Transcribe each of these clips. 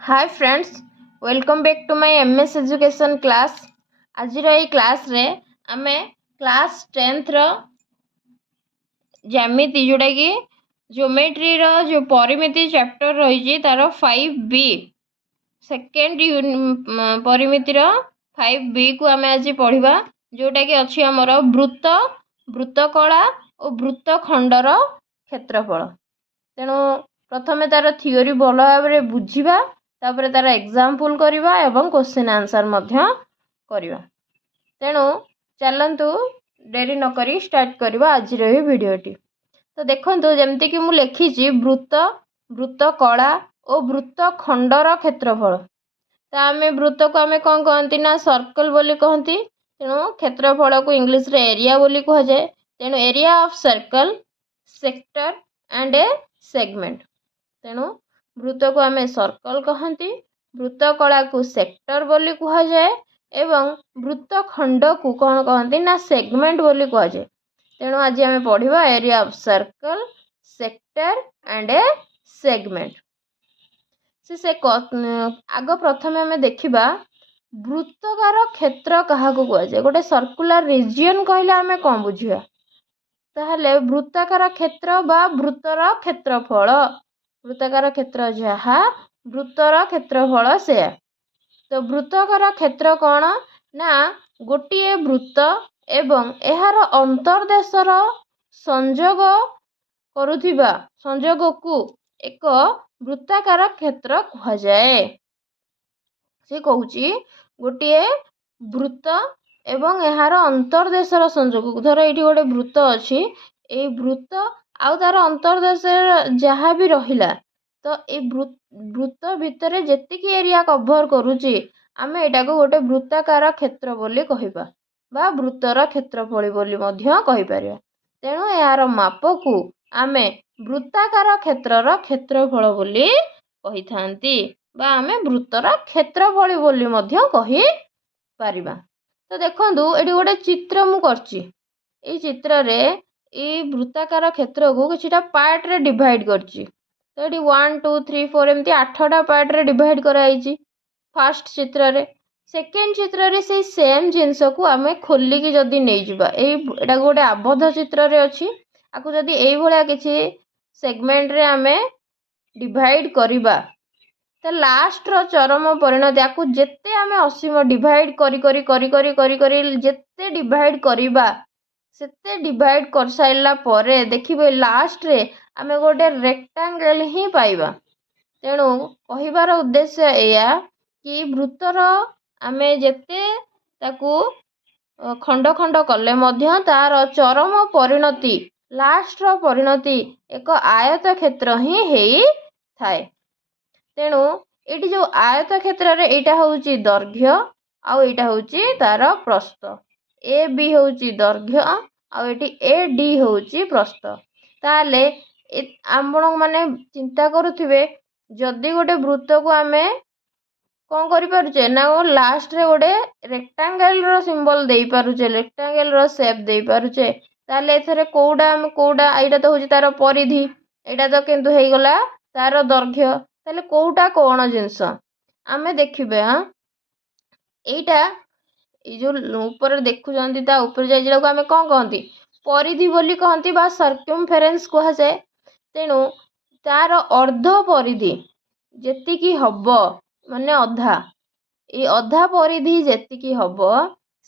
Hi friends, welcome back to my MS education class. आज class रे आमे class 10th रो ज्यामिति जोड़ा कि ज्योमेट्री रो जो परिमिति चैप्टर रही तार 5B सेकेंड परिमिति रो 5B को आमे आज पढ़िबा, जोटा कि अछि हमर वृत्त, वृत्तकला और वृत्तखंडर क्षेत्रफल। तेणु प्रथमे तार थियोरी भल भाव बुझा, तापर तार एग्जाम्पल करवा एवं क्वेश्चन आंसर मध्य करवा। तेणु चलतु डेरी नक स्टार्ट करवा आज भिडियोटी। तो देखंतु जमती कि मु लिखी वृत्त, वृत्तकला और वृत्तखंडर क्षेत्रफल। तो आम वृत्त को आम कौन कहती ना सर्कल बोली कहती। तेणु क्षेत्रफल को इंग्लिश रे एरिया बोली कह जाए। तेणु area of circle, sector and a segment. तेणु वृत्त को आम सर्कल कहती, वृत्तकला को सेक्टर बोली कह जाए एवं वृत्तखंड को कौन कहती ना सेगमेंट बोली कह जाए। तेणु आज आम पढ़िबा area of circle, sector and a segment. से आग प्रथम आम देखा वृत्तकार क्षेत्र क्या कह जाए। गोटे सर्कुलर रिजियन कहले आम कौन बुझा, ताहले वृत्ताकार क्षेत्र बा वृत्तर क्षेत्रफल। वृत्ताकार क्षेत्र जहा वृत्तर क्षेत्रफल से। तो वृत्ताकार क्षेत्र कौन ना गोटे वृत्त एवं एहार अंतर्देशर संयोग करुथिबा संयोग को एक वृत्ताकार क्षेत्र कह जाए। से कहूची गोटे वृत्त एवं एहार अंतर्देशर संयोग। धर ये गोटे वृत्त अच्छी, ये वृत्त आउ तार अंतर्देश जहाँ भी रहिला, तो ये वृत्त भितर जेतिकी एरिया कभर करुची आमे एटा को गोटे वृत्ताकार क्षेत्र बोली कहिबा बा वृत्तर क्षेत्रफल बोली मध्य कहि परिबा। तेणु यार माप को आमे वृत्ताकार क्षेत्रर क्षेत्रफल बोली कहि थांती बा आमे वृत्तर क्षेत्रफल बोली मध्य कहि परिबा। तो देखंतु एटी गोटे चित्र मु करची। ए चित्र रे ए वृत्ताकार क्षेत्र को किछिटा पार्ट रे डिवाइड करची। तो ये 1 2 3 4 एमती 8टा पार्ट रे डिवाइड कराई फर्स्ट चित्र रे। सेकेंड चित्र रे से सेम जिनस को आम खोलिकी जदि नहीं जावा, एटा गोटे आबद्ध चित्र रे अच्छी, आपको जदि यही भाया किसी सेगमेंट रे आम डिवाइड करिबा, तो लास्ट रो चरम परिणति आपको जेते आम असीम डिवाइड करी करी करी करी करी करी जेते डिवाइड करिबा सेते डिवाइड कर साइला परे देखिबे लास्ट रे आमे गोटे रेक्टांगल ही पाइबा। तेणु कहिबार उद्देश्य एया कि वृत्तर आमे जेते ताकू खंड खंड कले मध्य तार चरम परिणति लास्ट रो परिणति एक आयत क्षेत्र ही हेई थाए। तेणु एटी जो आयत क्षेत्र रे एटा होउची दैर्घ्य आउ एटा होउची तार प्रस्थ। ए बी होउची दैर्घ्य आउ एटी ए डी होउची प्रस्थ। ताले आपण माने चिंता करुथिबे जदि गोटे वृत्त को आमे कौन करि पारुचे ना लास्ट रे गोटे रेक्टांगल रो सिंबल देई पारुचे, रेक्टांगल रो शेप देई पारुचे, ताले एथरे कोउडा एटा तो होची तार परिधि, एटा तो किंतु हेई गला तार दैर्घ्य। ताले कोउटा कोन जिंस आमे देखिबे। हां एटा ए जो ऊपर देखुचंती ता ऊपर जाई जिला को आमे कोन कहंती परिधि बोली कहंती बा सर्कमफेरेंस कह जाए। तेणु तार अर्ध परिधि जेतिकी हबो माने अधा, ये अधा परिधि जेतिकी हबो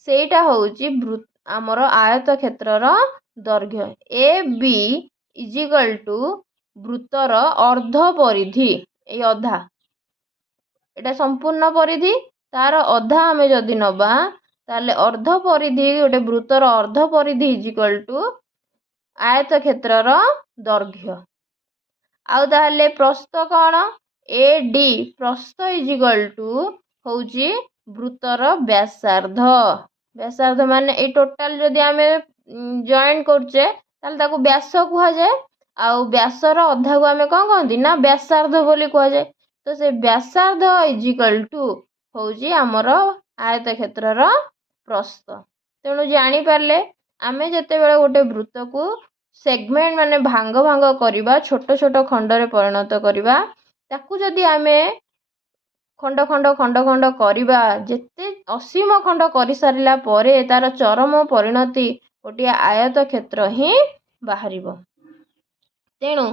सेटा होउची आमर आयत क्षेत्रर दैर्घ्य। A B is equal to वृत्तर अर्ध परिधि, ये अधा एटा संपूर्ण परिधि तार अधा आमे जदि नबा ताले अर्ध परिधि गोटे वृत्तर अर्ध परिधि इज इक्वल टू आयत क्षेत्रर दैर्घ्य। आउ ताहले प्रस्थ कौन ए डी प्रस्थ इज इक्वल टू होउची वृत्तर व्यासार्ध। व्यासार्ध माने ए टोटल जदि आमे जॉइन करचे ताले ताको व्यास कह जाए। आउ व्यासर अधा को आमे कोन कहंती ना व्यासार्ध बोली कह जाए। तो से व्यासार्ध इज इक्वल टू होउची हमर आयत क्षेत्रर प्रस्थ। तेणु जानी पारले आमे जते बेले गोटे वृत्त को सेगमेंट माने भांग भांग करवा छोट छोट खंड रे परिणत करवा, ताकू जदि आमे खंड खंड खंड खंड करवा जेते असीम खंड कर सारा पर तार चरम परिणति गोटे आयत क्षेत्र ही बाहर। तेणु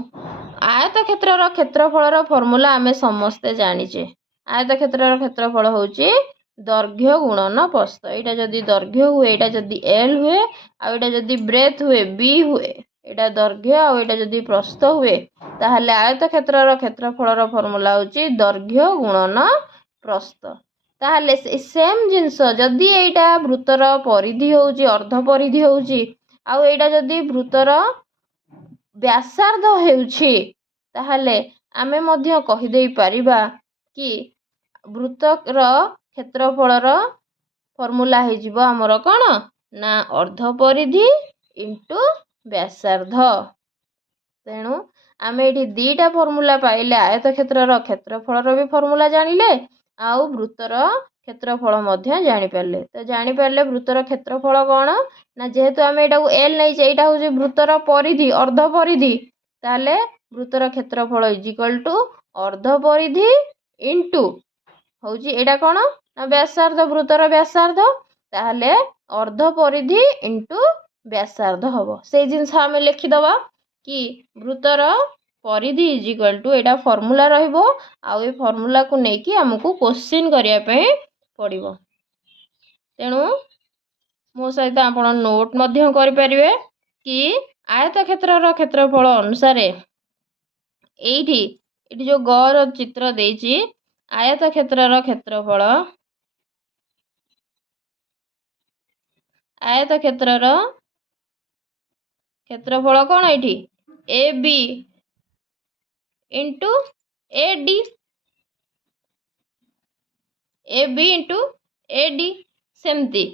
आयत क्षेत्र क्षेत्रफल फर्मूला आम समस्ते जानीचे। आयत क्षेत्र क्षेत्रफल हूँ दैर्घ्य गुणन प्रस्थ। यहाँ जदि दैर्घ्य हुए, यहाँ जदि एल हुए, आटा जदि ब्रेथ हुए बी हुए, यहाँ दैर्घ्य आटा जदि प्रस्थ हुए, ताहले आयत क्षेत्र क्षेत्रफल फर्मूला हूँ दैर्घ्य गुणन प्रस्थ। ताहले सेम जिनस जदि यहाँ वृत्तर परिधि हूँ अर्ध परिधि हूँ आउ यहाँ जदि वृत्तर व्यासार्ध हेउछि ताहले आमे मध्य कहिदेई परिबा कि वृत्तर क्षेत्रफलर फर्मूला हो आमर कौन ना अर्ध परिधि इंटू व्यासार्ध। तेणु आम ये दीटा फर्मूला पाइले आयत क्षेत्र क्षेत्रफलर भी फर्मूला जानिले आउ वृत्तर क्षेत्रफल मध्य जानिपारे। तो जानिपारे वृत्तर क्षेत्रफल कौन ना जेहेतु आम यहाँ एल नहीं यहाँ हूँ वृत्तर परिधि अर्ध परिधि ताले वृत्तर क्षेत्रफल इज इक्वल टू अर्ध परिधि इंटू हूँ यहाँ कौन ना व्यासार्ध वृत्तर व्यासार्ध ताहले अर्ध परिधि इंटू व्यासार्ध हम से जिनस आम लिखिदबा कि वृत्तर परिधि इज इक्वल टू यहाँ फर्मूला रहिबो आउ ए फर्मूला को लेकिन आमको क्वेश्चन करने पड़ो। तेणु मो सहित आप नोट मध्य करें कि आयत क्षेत्र क्षेत्रफल अनुसार एठी जो गर चित्र देछि आयत क्षेत्र क्षेत्रफल आयत क्षेत्र क्षेत्रफल कौन एठी A B into A D A B into A D सेमती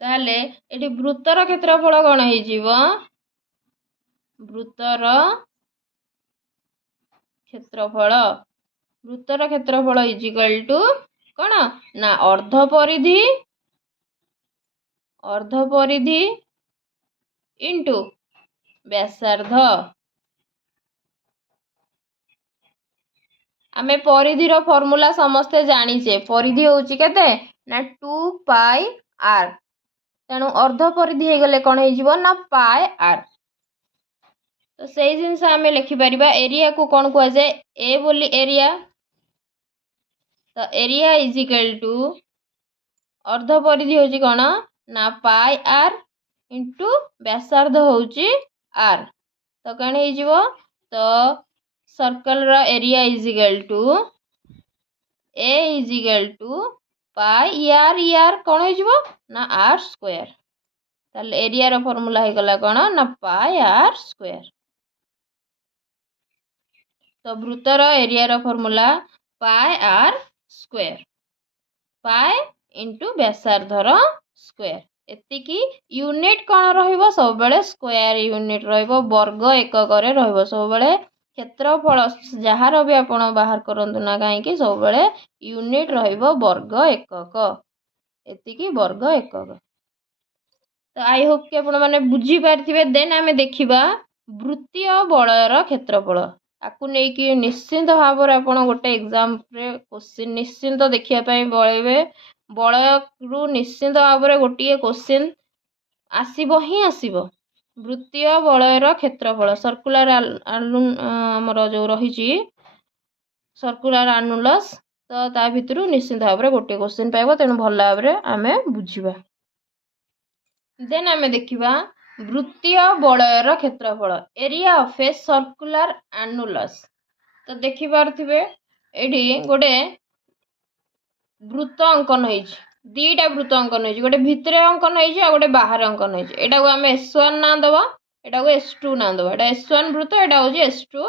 ताले एठी वृत्तर क्षेत्रफल कौन हो वृत्तर क्षेत्रफल वृत्तर क्षेत्रफल इज इक्वल टू कौन ना अर्ध परिधि इंटू व्यासार्ध। आमे परिधिर फर्मूला समस्ते जानीचे परिधि होची केते ना 2 पाई आर। तेणु अर्ध परिधि हो गले कौन हो ना पाए आर। तो से जिनस आम लिखिपर एरिया को कौन कह जाए ए बोली एरिया। तो एरिया इज इक्वल टू अर्ध परिधि होची कौन ना पाई आर इंटू व्यासार्ध होची आर। तो कौन हो तो सर्कल रो area is equal to A is equal to pi यार कौन हो ना आर स्क्वायर। ताले एरिया रो फॉर्मूला हो गला कौन ना पाई आर स्क्वायर। तो वृत्तर एरिया रो formula pi R square pi into व्यासार्धर स्क्वायर। एतिकी यूनिट कौन रहिबो सब बेले स्क्वायर यूनिट रहिबो वर्ग एकक रे रहिबो सब बेले क्षेत्रफल जार भी आप बाहर करंतु ना कहीं सब बेले यूनिट रहिबो वर्ग एकक एतिकी वर्ग एकक। तो आई होप कि आपण माने बुझी पारथिबे। देन आमे देखिबा वृत्तीय बलयर क्षेत्रफल आपको नहीं निश्चिंत भाव में आप गोटे एग्जाम रे क्वेश्चन निश्चिंत देखिया पई बळेबे बलय रु निश्चिंत भाव में गोटे क्वेश्चन आसीबो ही आसीबो। वृत्तीय बलयर क्षेत्रफल सर्कुलर आमर जो रही सर्कुलर आनुलस तो ता भितर निश्चिंत भाव में गोटे क्वेश्चन पाइबो। तेणु भल भाव में आमे बुझिबा। देन आमे देखिबा वृत्तीय बलयर क्षेत्रफल एरिया ऑफ ए सर्कुलर आनुलस। तो देखि पारथिबे एडी गोटे वृत्त अंकन होइछ दीटा वृत्त अंकन होइछ गोटे भितरे अंकन होइछ आ गोटे बाहर अंकन होइछ। एटा को आमे S1 ना दबा एटा को S2 ना दबा। एटा S1 वृत्त एटा होची S2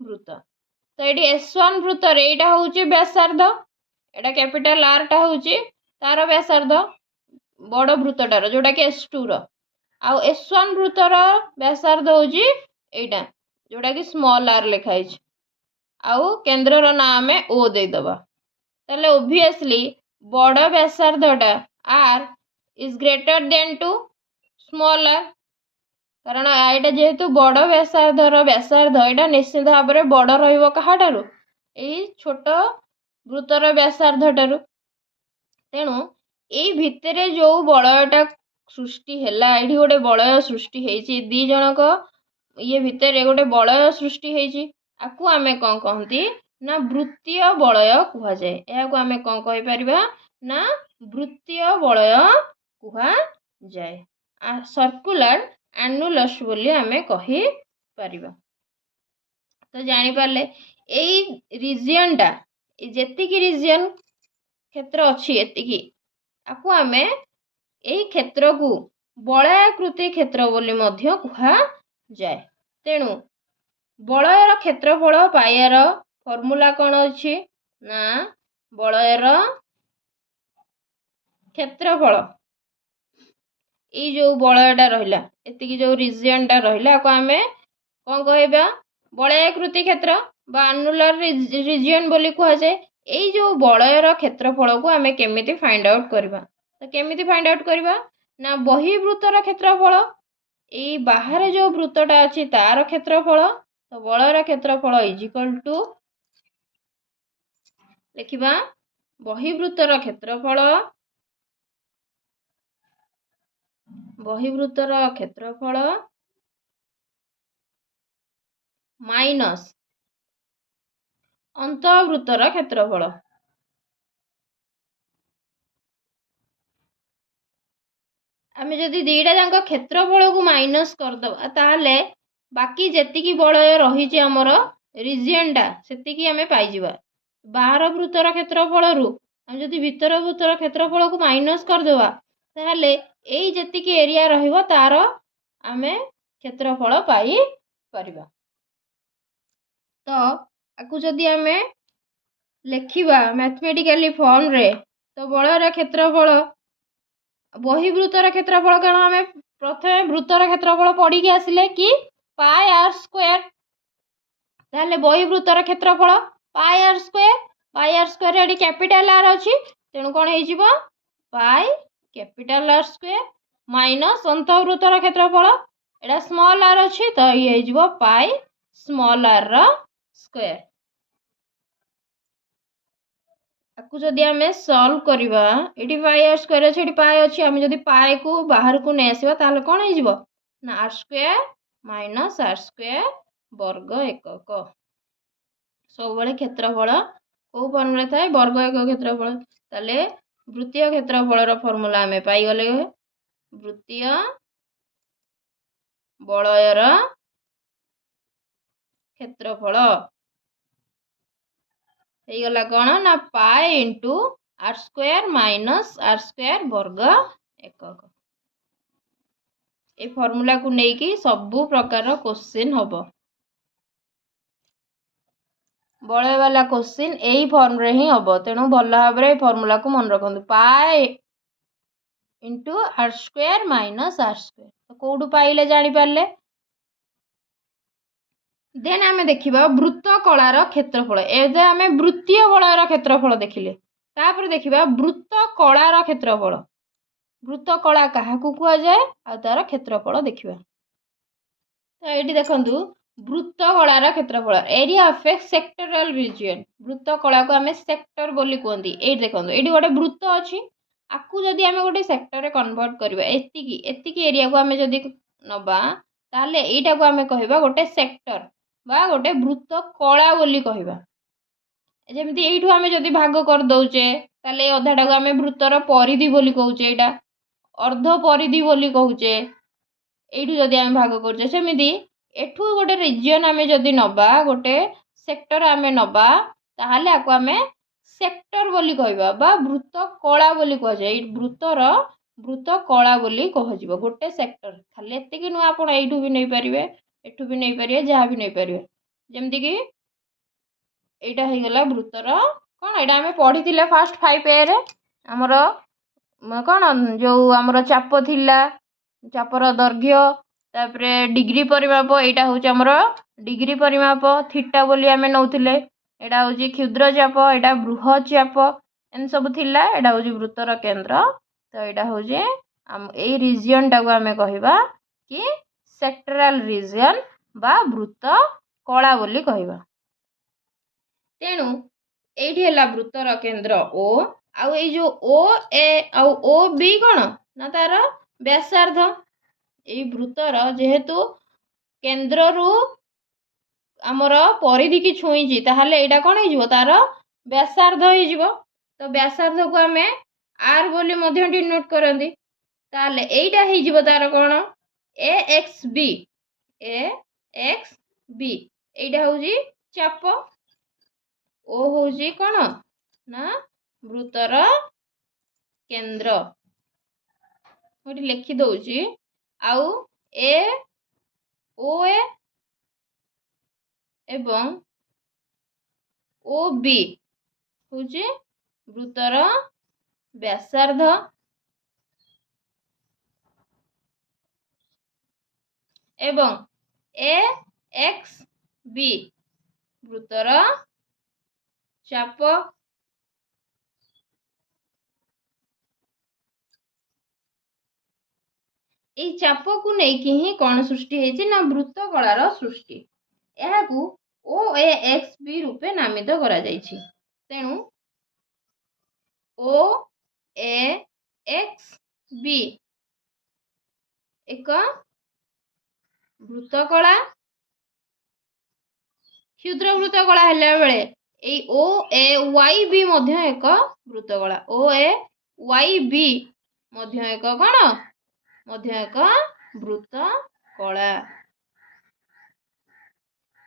वृत्त। तो एडी S1 वृत्त रे एटा होची व्यासार्ध एटा कैपिटल R टा होची तार व्यासार्ध बड़ वृत्तटार जोटा कि S2 रो आउ S1 वृत्तर व्यासार्ध होची एटा जोटा कि स्मॉल r लिखाई आउ केंद्र रो नाम में O दे दबा। ताले ऑब्वियसली बड़ व्यासार्धटा r is greater than to small r कारण एटा जेहेतु बड़ व्यासार्धर व्यासार्ध एटा निश्चित भाव में बड़ रहिबो कहाटारु ଏଇ ଛୋଟ ବୃତ୍ତର ବ୍ୟାସାର୍ଦ୍ଧ ଠାରୁ। ତେଣୁ ଏଇ ଭିତରେ ଯୋଉ ବଳୟଟା ସୃଷ୍ଟି ହେଲା, ଏଇଠି ଗୋଟେ ବଳୟ ସୃଷ୍ଟି ହେଇଛି, ଦି ଜଣଙ୍କ ଇଏ ଭିତରେ ଗୋଟେ ବଳୟ ସୃଷ୍ଟି ହେଇଛି। ଆକୁ ଆମେ କ'ଣ କହନ୍ତି ନା ବୃତ୍ତୀୟ ବଳୟ କୁହାଯାଏ। ଏହାକୁ ଆମେ କ'ଣ କହିପାରିବା ନା ବୃତ୍ତୀୟ ବଳୟ କୁହାଯାଏ। ସର୍କୁଲାର ଆନୁଲସ୍ ବୋଲି ଆମେ କହିପାରିବା। ତ ଜାଣିପାରିଲେ ଏଇ ରିଜିଅନଟା, ଯେତିକି ରିଜିଅନ କ୍ଷେତ୍ର ଅଛି ଏତିକି, ଆକୁ ଆମେ ଏଇ କ୍ଷେତ୍ରକୁ ବଳୟାକୃତି କ୍ଷେତ୍ର ବୋଲି ମଧ୍ୟ କୁହାଯାଏ। ତେଣୁ ବଳୟର କ୍ଷେତ୍ରଫଳ ପାଇବାର ଫର୍ମୁଲା କ'ଣ ଅଛି ନା ବଳୟର କ୍ଷେତ୍ରଫଳ, ଏଇ ଯୋଉ ବଳୟଟା ରହିଲା, ଏତିକି ଯୋଉ ରିଜିଅନଟା ରହିଲା, ଆକୁ ଆମେ କ'ଣ କହିବା ବଳୟାକୃତି କ୍ଷେତ୍ର বা ଆନୁଲାର ରିଜିଅନ ବୋଲି କୁହାଯାଏ। ଏଇ ଯୋଉ ବଳୟର କ୍ଷେତ୍ରଫଳକୁ ଆମେ କେମିତି ଫାଇଣ୍ଡ ଆଉଟ୍ କରିବା? ତ କେମିତି ଫାଇଣ୍ଡ ଆଉଟ୍ କରିବା ନା ବହିବୃତ୍ତର କ୍ଷେତ୍ରଫଳ, ଏଇ ବାହାରେ ଯୋଉ ବୃତ୍ତଟା ଅଛି ତାର କ୍ଷେତ୍ରଫଳ, ତ ବଳୟର କ୍ଷେତ୍ରଫଳ ଇଜ ଇକ୍ୱାଲ ଟୁ ଲେଖିବା ବହିବୃତ୍ତର କ୍ଷେତ୍ରଫଳ ମାଇନସ୍ ଅନ୍ତଃବୃତ୍ତର କ୍ଷେତ୍ରଫଳ। ଆମେ ଯଦି ଦିଟା ଯାକ କ୍ଷେତ୍ରଫଳକୁ ମାଇନସ୍ କରିଦେବା ତାହେଲେ ବାକି ଯେତିକି ବଳୟ ରହିଛି ଆମର ରିଜିଅନଟା ସେତିକି ଆମେ ପାଇଯିବା। ବାହାର ବୃତ୍ତର କ୍ଷେତ୍ରଫଳରୁ ଆମେ ଯଦି ଭିତର ବୃତ୍ତର କ୍ଷେତ୍ରଫଳକୁ ମାଇନସ୍ କରିଦେବା ତାହେଲେ ଏଇ ଯେତିକି ଏରିଆ ରହିବ ତାର ଆମେ କ୍ଷେତ୍ରଫଳ ପାଇପାରିବା। ତ ଆକୁ ଯଦି ଆମେ ଲେଖିବା ମ୍ୟାଥମେଟିକାଲି ଫର୍ମରେ, ତ ବଳୟର କ୍ଷେତ୍ରଫଳ ବହିବୃତ୍ତର କ୍ଷେତ୍ରଫଳ, କାରଣ ଆମେ ପ୍ରଥମେ ବୃତ୍ତର କ୍ଷେତ୍ରଫଳ ପଢିକି ଆସିଲେ କି ପାଏ ଆର୍ ସ୍କୋୟାର, ତାହେଲେ ବହିବୃତ୍ତର କ୍ଷେତ୍ରଫଳ ପାଏ ଆର୍ ସ୍କୋୟାର, ପାଏ ଆର୍ ସ୍କୋୟାର ଏଠି କ୍ୟାପିଟାଲ ଆର୍ ଅଛି, ତେଣୁ କ'ଣ ହେଇଯିବ ପାଏ କ୍ୟାପିଟାଲ ଆର୍ ସ୍କୋୟାର ମାଇନସ୍ ଅନ୍ତଃବୃତ୍ତର କ୍ଷେତ୍ରଫଳ, ଏଟା ସ୍ମଲ୍ ଆର୍ ଅଛି, ତ ଇଏ ହେଇଯିବ ପାଏ ସ୍ମଲ୍ ଆର୍ ର ସ୍କୋୟାର। ଆକୁ ଯଦି ଆମେ ସଲ୍ଭ କରିବା, ଏଠି ପାଏ ଆର୍ ସ୍କୋୟାର ଅଛି, ଏଠି ପାଏ ଅଛି, ଆମେ ଯଦି ପାଏକୁ ବାହାରକୁ ନେଇ ଆସିବା ତାହେଲେ କ'ଣ ହେଇଯିବ ନା ଆର୍ ସ୍କୋୟାର ମାଇନସ୍ ଆର୍ ସ୍କୋୟାର ବର୍ଗ ଏକକ। ସବୁବେଳେ କ୍ଷେତ୍ରଫଳ କୋଉ ଫର୍ମରେ ଥାଏ? ବର୍ଗ ଏକକ କ୍ଷେତ୍ରଫଳ। ତାହେଲେ ବୃତ୍ତୀୟ କ୍ଷେତ୍ରଫଳର ଫର୍ମୁଲା ଆମେ ପାଇଗଲେ, ବୃତ୍ତୀୟ ବଳୟର କ୍ଷେତ୍ରଫଳ ହେଇଗଲା କ'ଣ ନା ପାଏ ଇଣ୍ଟୁ ଆର୍ ସ୍କୋୟାର ମାଇନସ୍ ଆର୍ ସ୍କୋୟାର ବର୍ଗ ଏକକ। এই ଫର୍ମୁଲାକୁ ନେଇକି ସବୁ ପ୍ରକାର କ୍ୱେଶ୍ଚିନ୍ ହବ। ବଳୟ ବାଲା କ୍ୱେଶ୍ଚିନ୍ ଏଇ ଫର୍ମରେ ହିଁ ହବ, ତେଣୁ ଭଲ ଭାବରେ এই ଫର୍ମୁଲାକୁ ମନେ ରଖନ୍ତୁ। ପାଏ ଇଣ୍ଟୁ ଆର୍ ସ୍କୋୟାର ମାଇନସ୍ ଆର୍ ସ୍କୋୟାର। କୋଉଠୁ ପାଇଲେ ଜାଣିପାରିଲେ? ଦେନ୍ ଆମେ ଦେଖିବା ବୃତ୍ତ କଳାର କ୍ଷେତ୍ରଫଳ। ଏବେ ଆମେ ବୃତ୍ତୀୟ ବଳୟର କ୍ଷେତ୍ରଫଳ ଦେଖିଲେ, ତାପରେ ଦେଖିବା ବୃତ୍ତ କଳାର କ୍ଷେତ୍ରଫଳ। ବୃତ୍ତ କଳା କାହାକୁ କୁହାଯାଏ ଆଉ ତାର କ୍ଷେତ୍ରଫଳ ଦେଖିବା। ତ ଏଇଠି ଦେଖନ୍ତୁ ବୃତ୍ତ କଳାର କ୍ଷେତ୍ରଫଳ, area of a sectoral region. ବୃତ୍ତ କଳାକୁ ଆମେ ସେକ୍ଟର ବୋଲି କୁହନ୍ତି। ଏଇଠି ଦେଖନ୍ତୁ, ଏଇଠି ଗୋଟେ ବୃତ୍ତ ଅଛି, ଆକୁ ଯଦି ଆମେ ଗୋଟେ ସେକ୍ଟରରେ କନଭର୍ଟ କରିବା, ଏତିକି ଏରିଆକୁ ଆମେ ଯଦି ନବା ତାହେଲେ ଏଇଟାକୁ ଆମେ କହିବା ଗୋଟେ ସେକ୍ଟର ବା ଗୋଟେ ବୃତ୍ତ କଳା ବୋଲି କହିବା। ଯେମିତି ଏଇଠୁ ଆମେ ଯଦି ଭାଗ କରିଦଉଛେ ତାହେଲେ ଏଇ ଅଧାଟାକୁ ଆମେ ବୃତ୍ତର ପରିଧି ବୋଲି କହୁଛେ, ଏଇଟା ଅର୍ଦ୍ଧ ପରିଧି ବୋଲି କହୁଛେ। ଏଇଠୁ ଯଦି ଆମେ ଭାଗ କରୁଛେ, ସେମିତି ଏଠୁ ଗୋଟେ ରିଜିଅନ ଆମେ ଯଦି ନବା, ଗୋଟେ ସେକ୍ଟର ଆମେ ନବା, ତାହେଲେ ଆକୁ ଆମେ ସେକ୍ଟର ବୋଲି କହିବା ବା ବୃତ୍ତ କଳା ବୋଲି କୁହାଯାଏ। ଏଇ ବୃତ୍ତ କଳା ବୋଲି କୁହାଯିବ ଗୋଟେ ସେକ୍ଟର। ଖାଲି ଏତିକି ନୁହଁ, ଆପଣ ଏଇଠୁ ବି ନେଇପାରିବେ, ଏଠୁ ବି ନେଇପାରିବେ, ଯାହା ବି ନେଇପାରିବେ। ଯେମିତିକି ଏଇଟା ହେଇଗଲା ବୃତ୍ତର କ'ଣ, ଏଇଟା ଆମେ ପଢିଥିଲେ ଫାର୍ଷ୍ଟ 5A ରେ ଆମର କ'ଣ ଯୋଉ ଆମର ଚାପ ଥିଲା, ଚାପର ଦୈର୍ଘ୍ୟ, ତାପରେ ଡିଗ୍ରୀ ପରିମାପ, ଏଇଟା ହେଉଛି ଆମର ଡିଗ୍ରୀ ପରିମାପ, ଥିଟା ବୋଲି ଆମେ ନେଉଥିଲେ, ଏଇଟା ହେଉଛି କ୍ଷୁଦ୍ର ଚାପ, ଏଇଟା ବୃହତ୍ ଚାପ, ଏମିତି ସବୁ ଥିଲା। ଏଇଟା ହେଉଛି ବୃତ୍ତର କେନ୍ଦ୍ର। ତ ଏଇଟା ହେଉଛି ଏଇ ରିଜିଅନଟାକୁ ଆମେ କହିବା କି ସେକ୍ଟରାଲ ରିଜିଅନ ବା ବୃତ୍ତ କଳା ବୋଲି କହିବା। तेणु एठी है वृत्तर केंद्र ओ आउ ए जो ओ ए आउ ओ बी कौन ना तार व्यासार्ध ए वृत्तर जेहेतु केंद्र रु आमर परिधि की छुईची ताहले एटा कौन हो तार व्यासार्ध हो तो व्यासार्ध को आम आर बोली मध्य डिनोट करती ताहले एटा हो तार कौन ए एक्स बी एटा हूँ चाप ओ हूँ कौन ना वृत्तर केंद्र लिखि दौची आउ ए ओ ए एवं ओ बी हूँ वृत्तर व्यासार्ध एवं ए एक्स बी वृत्तर चाप ये चाप को लेकिन ही कौन सृष्टि है ना वृत्त कलार सृष्टि यह ओ ए एक्स बी रूपे नामित करा जायछि तेणु ओ ए एक्स बी एक वृत्तकला क्षुद्र वृत्तकला हेला बेले ए ओ ए वाई बी मध्य एक वृत्तकला ओ ए वाई बी मध्य एक कौन मध्य एक वृत्तकला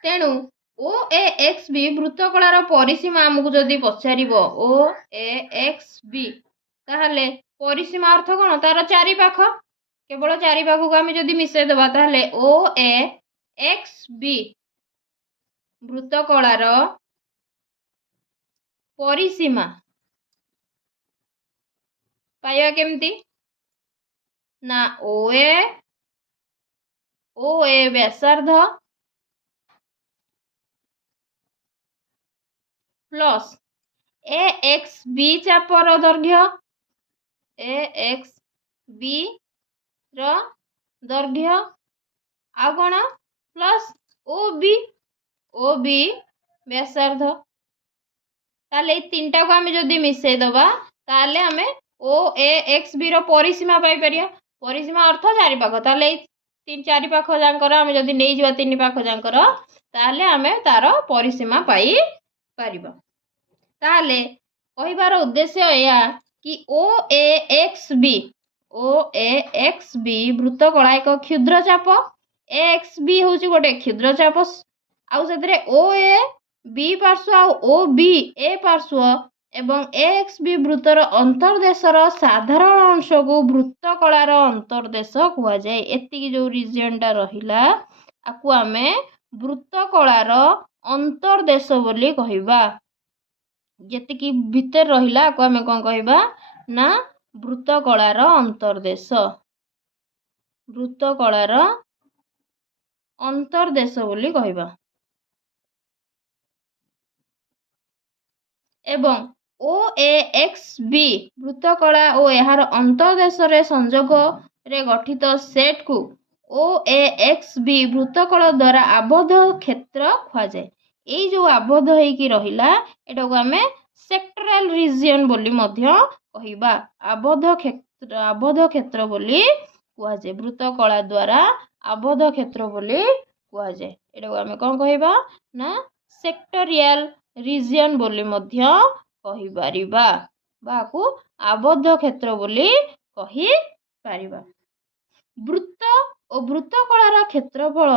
तेणु ओ ए एक्स बी वृत्तकलार परिसीमा आमको जदि पचार ओ ए एक्स बी ताहले परिसीमा अर्थ कौन तार चारि पाख केवल चारि पाख को आम जदि मिसई दबा ताहले ओ ए एक्स बी वृत्तकलार परिसीमा पाइबा केमती ना ओ ए व्यासार्ध प्लस ए एक्स बी चापर दैर्घ्य ए एक्स बी दैर्घ्य आ कौन प्लस ओ बी व्यासार्ध ताले तीनटा को आम जदि मिसई दबा ताले आमे ओ ए एक्स बी परिसीमा पाई परिया परिसीमा अर्थ चारि पाख ताले तीन चारि पाख जांकर आम जदि नहीं जिवा तीन पाख जांकर ताले आमे तार परिसीमा पाई परिबा ताले कहिबार उद्देश्य या कि ओ ए एक्स बी वृत्तकला एक क्षुद्र चाप ए एक्स बी हूँ गोटे क्षुद्र चाप आउ से ओ ए बी पार्श्व आ ओ बी ए पार्श्व एवं ए एक्स बी वृत्तर अंतर्देशर साधारण अंश को वृत्तकलार अंतर्देश कह जाए एतिकी जो रिजनटा रहिला आकु आमे वृत्तकलार अंतर्देश बोली कहिबा जेतिकी भीतर रहिला आकु आमे कोन कहिबा ना वृत्तकलार अंतर्देश वृत्तकलार अंतर्देश बोली कहिबा एवं ओ ए एक्स बी वृत्तकला और यार अंतर्देश रे संजोग रे गठित सेट को ओ ए एक्स बी वृत्तकला द्वारा आबद्ध क्षेत्र खुआ जाए ये जो आबद्ध होइकी रहिला एटा को आमे सेक्टोरल रीजन बोली मध्य कहिबा आबद्ध क्षेत्र बोली कुआ जाए वृत्तकला द्वारा आबद्ध क्षेत्र बोली कुआ जाए एटा को आमे कोन कहिबा ना सेक्टोरियल रीजन बोली मध्य कहि परिबा बाकू आबद्ध क्षेत्र बोली कहि परिबा वृत्त और वृत्तकलार क्षेत्रफल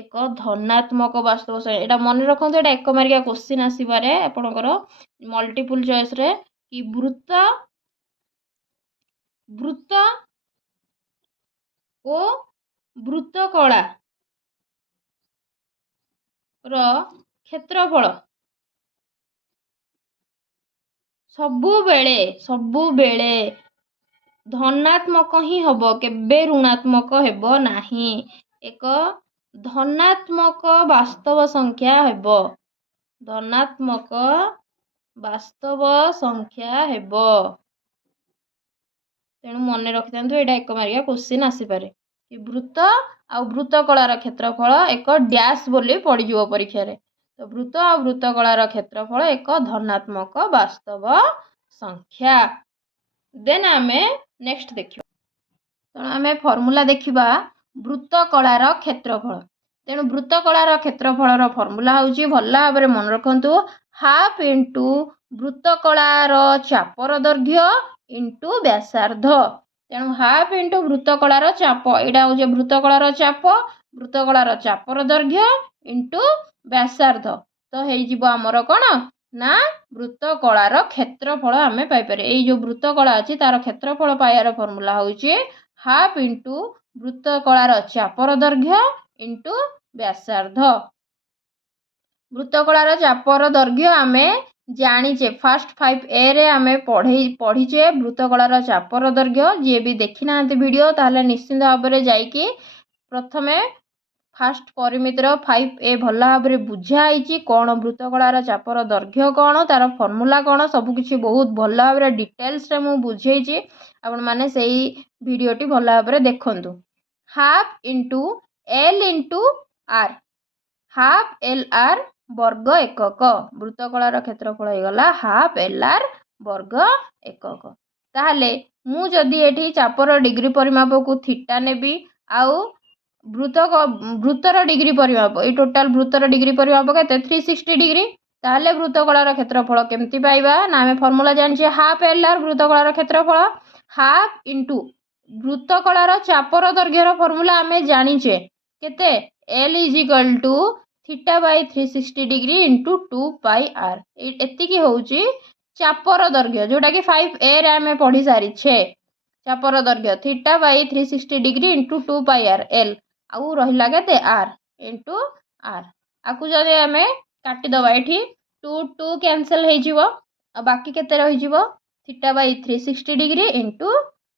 एक धनात्मक वास्तव एटा मन रखते एटा एक मार्किया क्वेश्चन आसीबारे आपनकर मल्टीपल चॉइस रे कि वृत्त ओ वृत्तकला रो क्षेत्रफल सबुबेले धनात्मक ही हब केबे ऋणात्मक हेब नाही एक धनात्मक वास्तव संख्या हेब धनात्मक वास्तव संख्या हेब तेणु मन रखि था यहाँ एक मार्किया क्वेश्चन आसीपे कि वृत्त आ वृत्तकलार क्षेत्रफल एक डैश बोली पड़ज परीक्षा रे तो वृत्त और वृत्तकलार क्षेत्रफल एक धनात्मक वास्तव संख्या। देन आमे नेक्स्ट देखिबा तो आमे फॉर्मूला देखिबा वृत्तकलार क्षेत्रफल। तेणु वृत्तकलार क्षेत्रफल फॉर्मूला होची भल भाव मन रखंतु हाफ इंटू वृत्तकलार चापर दैर्घ्य इंटू व्यासार्ध। तेणु हाफ इंटू वृत्तकलार चाप यहाँ हूँ वृत्तकलार चाप वृत्तकलार चापर दैर्घ्य इंटू व्यासार्ध तो हो आमर कौन ना वृत्तकलार क्षेत्रफल आम पाइपर। यही जो वृत्तकला अच्छी तार क्षेत्रफल पाइबार फॉर्मूला होची हाफ इंटू वृत्तकलार चापर दैर्घ्य इंटू व्यासार्ध। वृत्तकलार चापर दैर्घ्य आम जानीचे फास्ट 5A रे आमे पढ़ीचे वृत्तकलार चापर दैर्घ्य जी भी देखी ना वीडियो ताहले निश्चिंत भाव में जाइकी प्रथमे फास्ट परिमितिर 5A भल भाव में बुझाई कौन वृत्तकलार चापर दैर्घ्य कौन तार फॉर्मूला कौन सबकिछि बहुत भल भाव में डिटेल्स रे मु बुझेइछि आपण माने सेही वीडियोटी भल भाव में देखंतु। Half into L into R half L R वर्ग एकक वृत्तकलार क्षेत्रफल होगला हाफ एल आर वर्ग एकक। ताहले मु जदि एठी चापर डिग्री परिमाप को थीटा नेबी आउ वृत्तर डिग्री परिमाप ये टोटाल वृत्तर डिग्री परिमाप के 360 डिग्री ताहले वृत्तकलार क्षेत्रफल केमती पाइबा ना आमे फॉर्मूला जानिछे हाफ एल आर वृत्तकलार क्षेत्रफल हाफ इंटू वृत्तकलार चापर दैर्घ्यर फॉर्मूला आमे जानिछे केते L is equal to theta by 360 degree into 2 pi R एतिकी होउची चापर दैर्घ्य जोटा कि 5A रे आमे पढ़ी सारिछे चापर दैर्घ्य theta by 360 degree into 2 pi R L आउ रहिला केते आर इंटू आर आकु जदि आमे काटी दबा एठी 2 2 कैंसिल हे जिवो आ बाकी केते रहि जिवो theta by 360 degree into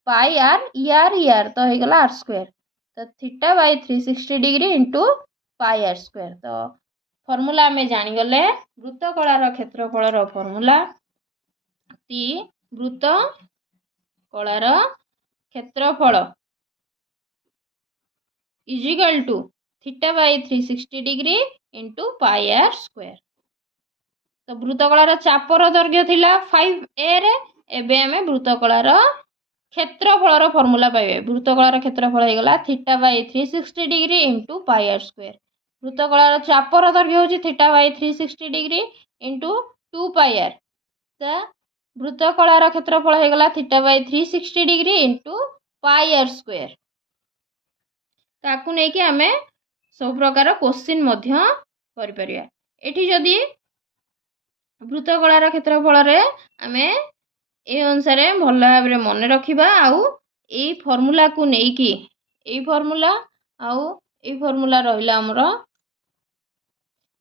pi R यार तो हे गला आर स्क्वायर तो theta by 360 degree into pi R square. तो फॉर्मूला आमे जानी गले वृत्तकलार क्षेत्रफल फॉर्मूला टी वृत्तकलार क्षेत्रफल is equal to theta by 360 degree into pi R square. तो वृत्तकलार चापर दैर्घ्य थिला 5A रे एबे आमे वृत्तकलार क्षेत्रफल फॉर्मूला पाइबे वृत्तकलार क्षेत्रफल हो गला theta by 360 degree into pi R square. वृत्तकलार चापर दैर्घ्य होची theta by 360 degree into 2 pi R तो वृत्तकलार क्षेत्रफल हो गला theta by 360 degree into pi R square. ताकू नहीं कि आमे सब प्रकार क्वेश्चन मध्य करि परिया। एठी जदी वृत्तकलार क्षेत्रफल रे आमे ए अनुसार भल भाव में मन रखिबा आउ ए फॉर्मूला को नेकी ए फॉर्मूला आउ ए फॉर्मूला रहिला हमर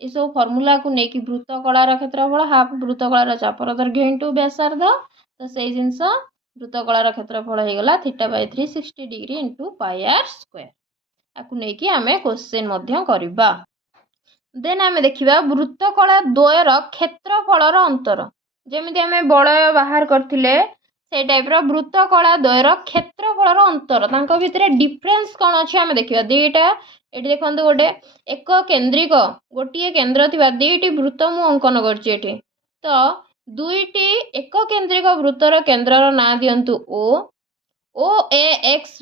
ए सब फॉर्मूला को नेकी वृत्तकलार क्षेत्रफल हाफ वृत्तकलार चापर दैर्घ्य इंटू व्यासार्ध तो से जिनस वृत्तकलार क्षेत्रफल हो गला theta by 360 degree into pi R square आकु नेकी आमे क्वेश्चन मध्य करिबा। देन आमे देखिबा वृत्तकला द्वयर क्षेत्रफलर अंतर जेमिति आमे बलय बाहर करथिले से टाइप रो वृत्तकला द्वयर क्षेत्रफलर अंतर तांको भितरे डिफरेंस कोन अछि आमे देखिबा दुईटा एठी देखंतु गोटे एक केंद्रिक गोटिए केंद्र थिबा दुईटी वृत्त मु अंकन करछि एठी तो दुईटी एक केंद्रिक वृत्तर केंद्रर ना दियंतु ओ ए एक्स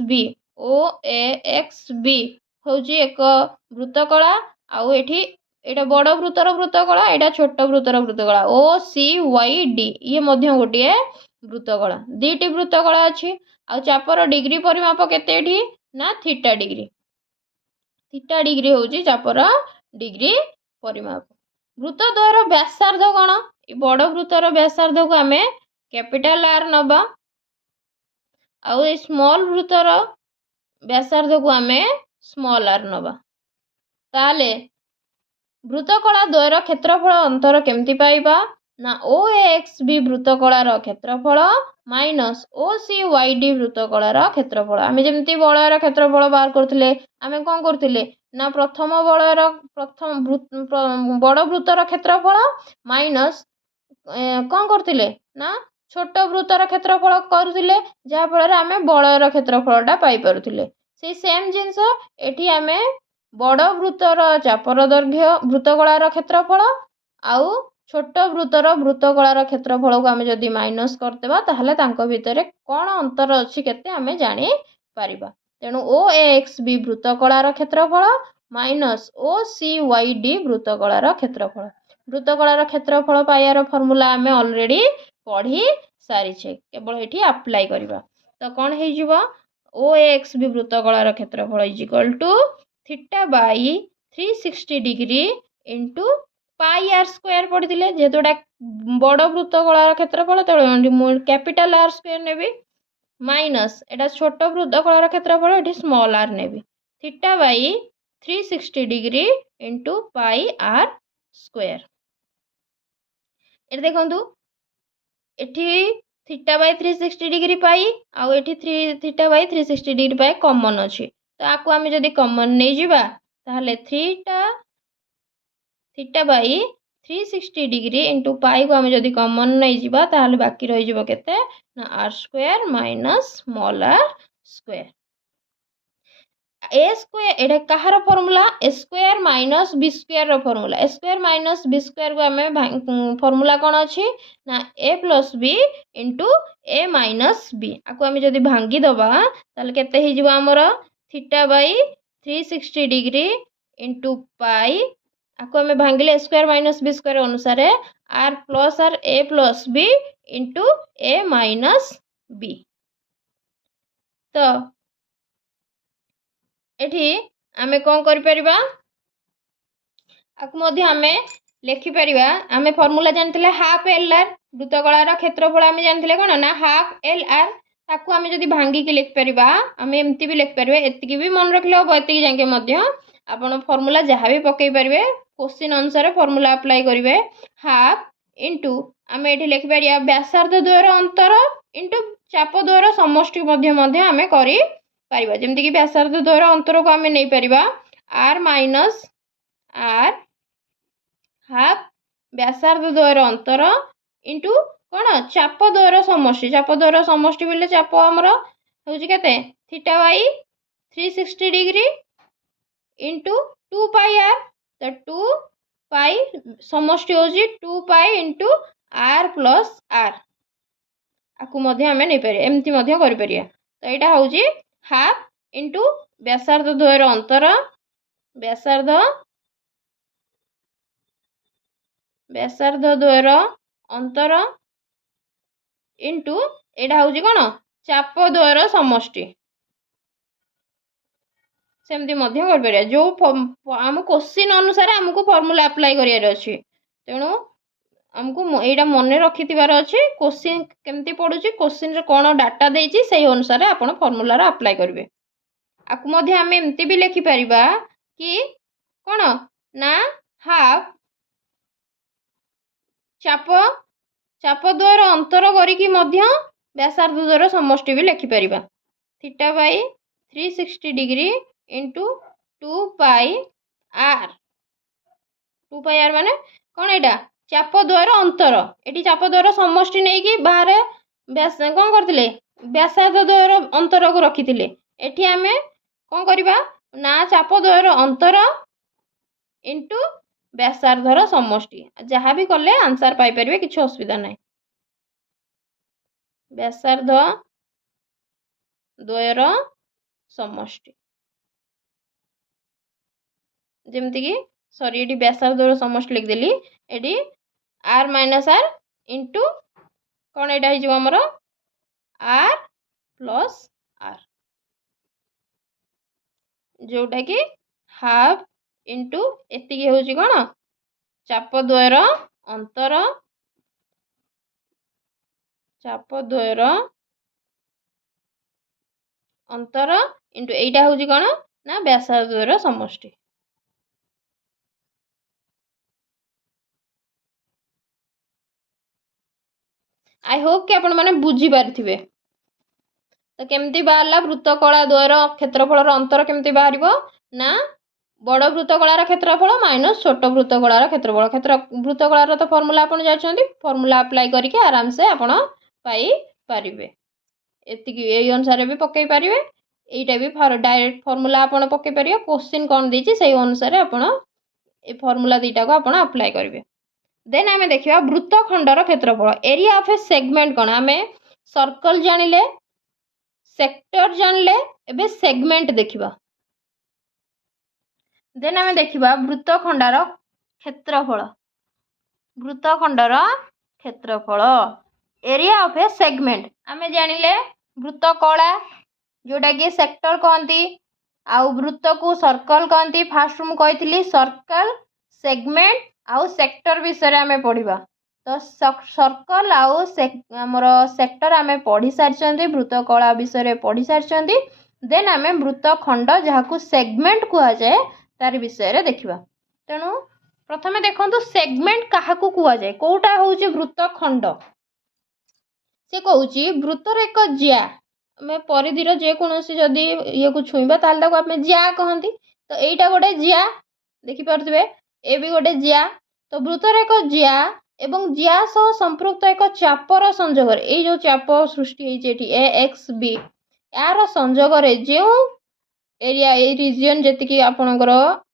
बी होची एक वृत्तकला आउ एठी एटा बड़ वृत्तर वृत्तकला एटा छोट वृत्तर वृत्तकला ओ सी वाई डी ये मध्य गोटे वृत्तकला दुईटी वृत्तकला अच्छी आ चापर डिग्री परिमाप केते ना थीटा डिग्री होची चापर डिग्री परिमाप। वृत्त द्वयर व्यासार्ध कौन बड़ वृत्तर व्यासार्ध को आमे कैपिटल आर नबा आउ ए स्मॉल वृत्तर व्यासार्ध को आमे स्मॉल आर नबा ताले वृत्तकला द्वयर क्षेत्रफल अंतर केमती पाइबा ना ओ एक्स बी वृत्तकलार क्षेत्रफल माइनस ओ सी वाई डी वृत्तकलार क्षेत्रफल आमे जेमती बलयर क्षेत्रफल बाहर करथिले आमे कोन करथिले ना प्रथम बलयर प्रथम बड़ वृत्तर क्षेत्रफल माइनस कोन करथिले ना छोट वृत्तर क्षेत्रफल करथिले जहा फल रे आमे बलयर क्षेत्रफलटा पाई परथिले से सेम जिंस एठी आमे बड़ वृत्तर चापर दैर्घ्य वृत्तगोलार क्षेत्रफल आउ छोट वृत्तर वृत्तगोलार क्षेत्रफल को आम जदि माइनस करदेबा ताहले तांको भितर कौन अंतर अच्छी केते आम जानी पारिबा। तेणु ओ ए एक्स बी वृत्तगोलार क्षेत्रफल माइनस ओ सी वाई डी वृत्तगोलार क्षेत्रफल। वृत्तगोलार क्षेत्रफल पाइबार फर्मूला आम ऑलरेडी पढ़ी सारीछे केवल ये अप्लाई करवा। तो कौन हो ओ एक्स बी वृत्तगोलार क्षेत्रफल is equal to theta by 360 degree into pi R square पढ़ी जेहेतु बड़ वृत्तगोलार क्षेत्रफल तो कैपिटल आर स्क्वायर नेबी माइनस एटा छोट वृत्तगोलार क्षेत्रफल ये स्मॉल आर नेबी theta by 360 degree into pi R square. ये देखो एठी थीटा बाई 360 डिग्री पाई आउ एठी theta by 360 degree pi common अच्छी तो आपको आम जदि कॉमन नहीं जावा ताहले थीटा बाई 360 डिग्री इंटू पाई को आम जदि कॉमन नहीं जावा ताहले बाकी रही केते ना R square minus small R square. A square एटा कहार formula A square minus B square रो formula A square minus B square को आम फॉर्मूला कौन अच्छी ना A plus B into A minus B आपको आम जदि भांगी दबा ताले केते ही जीवा हमर theta by 360 degree into pi आपको आम भांगिले A square minus B square अनुसार आर A plus B into A minus B. तो एठी आमे कौन करि परिबा आकु मध्य आमे लिखि परिबा आमे फार्मूला जानथिले हाफ एल आर वृत्तगोलार क्षेत्रफल आमे जानथिले कोन ना हाफ एल आर ताकु आमे जदि भांगी के लिखि परिबा आमे एम्ति भी लिखि परिबा एतिकी भी मन रखले हो एतिकी जाके मध्य आपण फार्मूला जहाँ भी पकई परिबे क्वेश्चन अनुसार फार्मूला अप्लाई करिवे हाफ इंटू आमे एठी लिखि परिया व्यासार्ध द्वयर अंतर इंटू चाप द्वयर समष्टि मध्य आमे करि पारिबा जेमति कि व्यासार्ध द्वयर अंतर को आमे नै परिबा आर माइनस आर हाफ व्यासार्ध द्वयर अंतर इंटू कौन चाप द्वयर समष्टि बोले चाप आमर होउची केते theta by 360 degree into 2 pi R तो 2 पाई समष्टि होउची 2 pi into R plus R आकु मध्य आमे नै पारे एमती मध्य करि परिया। तो एटा होउची हाफ इंटू व्यासार्ध द्वयर अंतर व्यासार्ध द्वयर अंतर इंटू एटा होउची कोन चाप द्वयर समष्टि सेमती मध्य कर परिया जो आम क्वेश्चन अनुसार हमको फार्मूला अप्लाई करियार अछि तेणु हमको एटा मन रखि थिबार अछि क्वेश्चन केमती पडुची क्वेश्चन रे कोन डाटा देइची सेही अनुसार आपण फार्मूला रा अप्लाई करबे। आकु मध्य हम एमती भी लिखि परिबा कि कोन ना हाफ चाप द्वयर अंतर करिकी मध्य व्यासार्ध द्वयर समष्टि भी लिखि परिबा theta by 360 degree into 2 pi R माने कौन एटा चाप द्वयर अंतर एटी चाप द्वयर समष्टि नहीं कि बाहर कौन करथिले व्यासार्ध द्वयर अंतर को रखिथिले एठी आमे कौन करिबा ना चाप द्वयर अंतर इंटू व्यासार्धर समष्टि जहाँ भी कले आंसर पाई परिबे किछि असुविधा नाही व्यासार्ध द्वयर समष्टि जेमति कि सॉरी एटी व्यासार्ध द्वयर समष्टि लिख देली एटी आर माइनस आर इंटू कौन एटा हिजो हमर आर प्लस आर जोटा कि हाफ इंटू एतिकी होउची कोन चाप द्वयर अंतर इंटू एटा होउची कोन ना व्यासार्ध द्वयर समष्टि। आई होप कि आपण माने बुझी पारथिबे। तो केमती बाहरला वृत्तकला द्वयर क्षेत्रफल अंतर केमती बाहरिबो ना बड़ वृत्तकलार क्षेत्रफल माइनस छोट वृत्तकलार क्षेत्रफल वृत्तकलार तो फॉर्मूला आपण जाचंती फॉर्मूला अप्लाई करके आराम से आपण पाई परिबे एतिकी ए अनुसार भी पकई परिबे এইটা भी डायरेक्ट फॉर्मूला आपण पके परियो क्वेश्चन कोन देछि सेही अनुसार आपण ए फॉर्मूला दीटा को आपण अप्लाई करिवे देन आमे देखिबा वृत्तखंडर क्षेत्रफल एरिया ऑफ ए सेगमेंट कोन आमे सर्कल जानिले सेक्टर जानिले एबे सेगमेंट देखिबा देन आमे देखिबा वृत्तखंडर क्षेत्रफल एरिया ऑफ ए सेगमेंट आमे जानिले वृत्तकला जोटा कि सेक्टर कहती आउ वृत्त को सर्कल कहती फास्ट मु कही सर्कल सेगमेंट आउ सेक्टर विषय आम पढ़ा तो सर्कल आउ आमर सेक्टर आम पढ़ी सारी वृत्तकला विषय पढ़ी सारी देन आम वृत्तखंड जहाँ सेगमेंट कहुए तार विषय देखा तेणु प्रथम देखो सेगमेंट क्या कहुए कौटा हूँ वृत्तखंड से कहूँ वृत्तर एक जिया आम परिधिर जेकोसी जदि ये को छुईबा ताल आम जिया कहती तो यहीटा गोटे जिया देखिपे ए भी गोटे जिया तो वृत्तर एक जिया एवं जिया सह संपृक्त एक चापर संजोग ये जो चाप सृष्टि ए एक्स बी यार संजोग जो एरिया ये रिजन जी आपणकर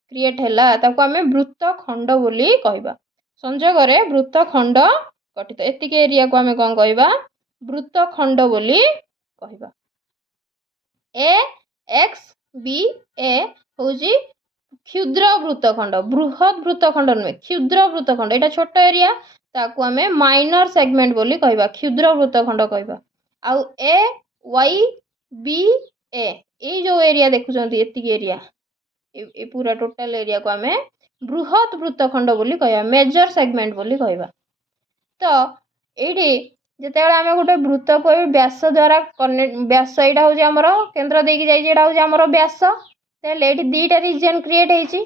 क्रिएट है आम वृत्तखंड बोली कहबा संजोग वृत्तखंड गठित एतिक एरिया को आम कौन कहबा वृत्तखंड बोली कहबा ए एक्स बी ए हूँ क्षुद्र वृत्तखंड बृहत वृत्तखंड नुहे क्षुद्र वृत्तखंड यहाँ छोट एरिया ताकू आम माइनर सेगमेंट बोली कहबा क्षुद्र वृत्तखंड कहबा आउ ए वाई बी ए जो एरिया देखुं एतिक एरिया ए पूरा टोटल एरिया को आम बृहत वृत्तखंड बोली कहबा मेजर सेगमेंट बोली कहबा तो ये जिते आम गोटे वृत्त को व्यास द्वारा कनेक्ट व्यास यहाँ हूँ आमर केन्द्र देकी जामर व्यास ये दीटा रिजन क्रिएट होती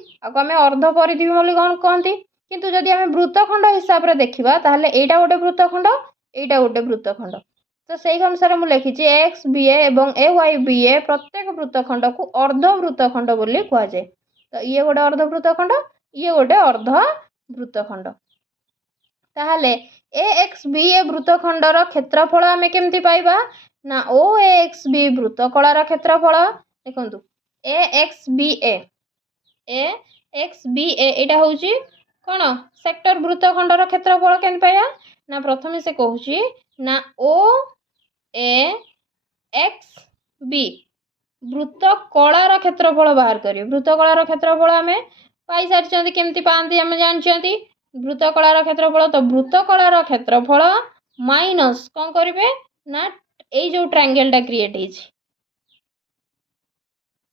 अर्ध परिधि बोली कहती किंतु जदि आम वृत्तखंड हिसाब से देखा ताहले एटा गोटे वृत्तखंड एटा गोटे वृत्तखंड तो सही अनुसार मुझे लिखी एक्स बी एवं ए वाई बी ए प्रत्येक वृत्तखंड को अर्ध वृत्तखंड बोली कहुए तो ये गोटे अर्ध वृत्तखंड ये गोटे अर्ध वृत्तखंड ताहले ए एक्स बी ए वृत्तखंडर क्षेत्रफल आम केमती पाइबा ना ओ ए एक्स बी वृत्तकलार क्षेत्रफल देखो ए एक्स बी एटा हूँ कौन सेक्टर वृत्तखंडर क्षेत्रफल केमती पाइबा ना प्रथम से कहूँ ना ओ ए एक्स बी वृत्तकलार क्षेत्रफल बाहर करी वृत्तकलार क्षेत्रफल आम पाई सारी केमती पाती आम जानते वृत्तकलार क्षेत्रफल तो वृत्तकलार क्षेत्रफल माइनस कौन करेंगे ना ये जो ट्रायंगलटा create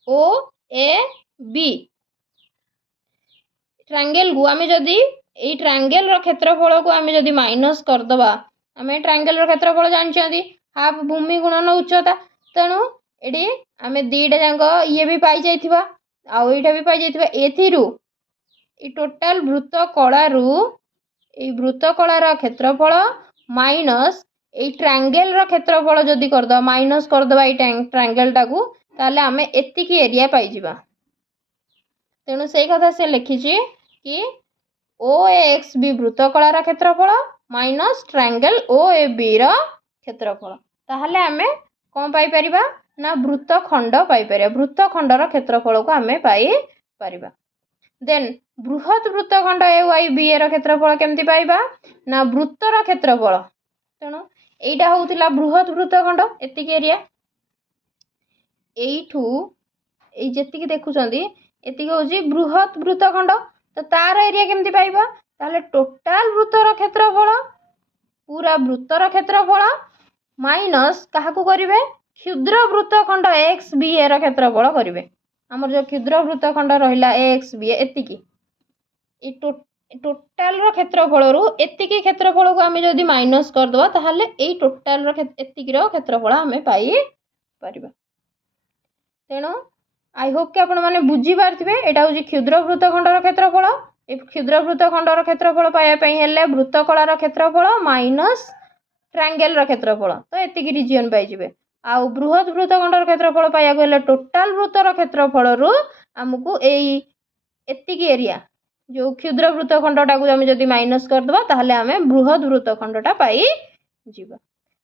O A B triangle को आम जदि ये ट्रायंगल क्षेत्रफल को आम जदि माइनस करदे आम ट्रायंगल क्षेत्रफल जानते हाफ भूमि गुणन उच्चता तेणु ये आम दीटा जाक ये भी पाई जाइथिबा आउ एटा भी पाई जाइथिबा एथिरु ये टोटाल वृत्तकलार क्षेत्रफल माइनस ये ट्रायंगल क्षेत्रफल जदि करदे माइनस करदे ये ट्रायंगलटा को ताले आम एतिक एरिया पाइजिबा तेणु से कथा से लिखी कि ओ एक्स बी वृत्तकलार क्षेत्रफल minus triangle O A B रो क्षेत्रफल ताहले आम कौन पाई परिबा ना वृत्तखंड पाई परिबा वृत्तखंडर क्षेत्रफल को आम पाई परिबा देन बृहत वृत्तखंड ए वाई बी एर क्षेत्रफल केमती पाइबा ना वृत्तर क्षेत्रफल तेणु एटा होउतिला बृहत वृत्तखंड एतिक एरिया एठू ए जेतिक देखुचंदी एतिक होउची बृहत वृत्तखंड तो तार एरिया केमती पाइबा ताले टोटाल वृत्तर क्षेत्रफल पूरा वृत्तर क्षेत्रफल माइनस काहाकू करिवे क्षुद्र वृत्तखंड एक्स बी एर क्षेत्रफल करिवे आमर जो क्षुद्र वृत्तखंड रहिला एक्स बी एतिकी टोटाल क्षेत्रफल रु एतिकी क्षेत्रफल को आम जदि माइनस करदे ताहले ए टोटाल एतिकी क्षेत्रफल आम पाई परिबा तेणु आई होप कि आपण मैंने बुझी पार्थिबे एटा हूँ क्षुद्र वृत्तखंडर क्षेत्रफल ए क्षुद्र वृत्तखंडर क्षेत्रफल पाइबापी हेल्ले वृत्तकलार क्षेत्रफल माइनस ट्रायंगल क्षेत्रफल तो एतिकी रिजन पाइबे आउ बृहत वृत्तखंडर क्षेत्रफल पाइबाक हेल्ले टोटाल वृत्तर क्षेत्रफल रु आमको एतिकी एरिया जो क्षुद्र वृत्तखंडटा को आम जदि माइनस करदे ताहले आम बृहत वृत्तखंडटा पाई जिबा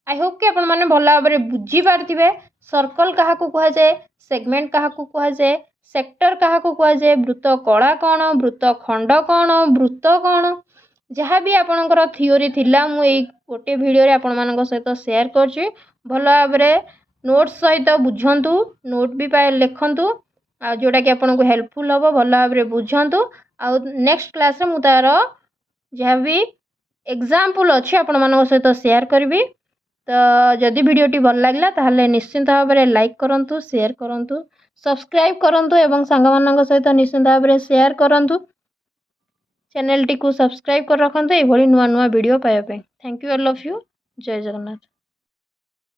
आई होप कि आपण मैंने भल भाव में बुझीपारे सर्कल क्या कहुए सेगमेंट क्या कहुए सेक्टर क्या कहुए वृत्त कला कौन वृत्त खंड कौन वृत्त कौन जहाँ भी आपणकर थियोरी थिला मु एई गोटे वीडियो रे आपण मानक सहित शेयर करछि भल भाव में नोट्स सहित बुझंतु नोट भी लिखंतु आ जोटा कि आपन को हेल्पफुल हम भल भाव में बुझंतु आ नेक्स्ट क्लास रे मु तार जहाँ भी एग्जाम्पल अच्छी आपण मानक सहित शेयर करबी तो जदि वीडियोटी भल लगा ताहले निश्चिंत भाव में लाइक करंतु शेयर करंतु सब्सक्राइब करंतु एवं सांग मानक सहित निश्चिंत भाव में शेयर करंतु चैनल टी को सब्सक्राइब कर रखंतु एभली नुआ नुआ वीडियो पाइबा पे thank you all of you जय जगन्नाथ।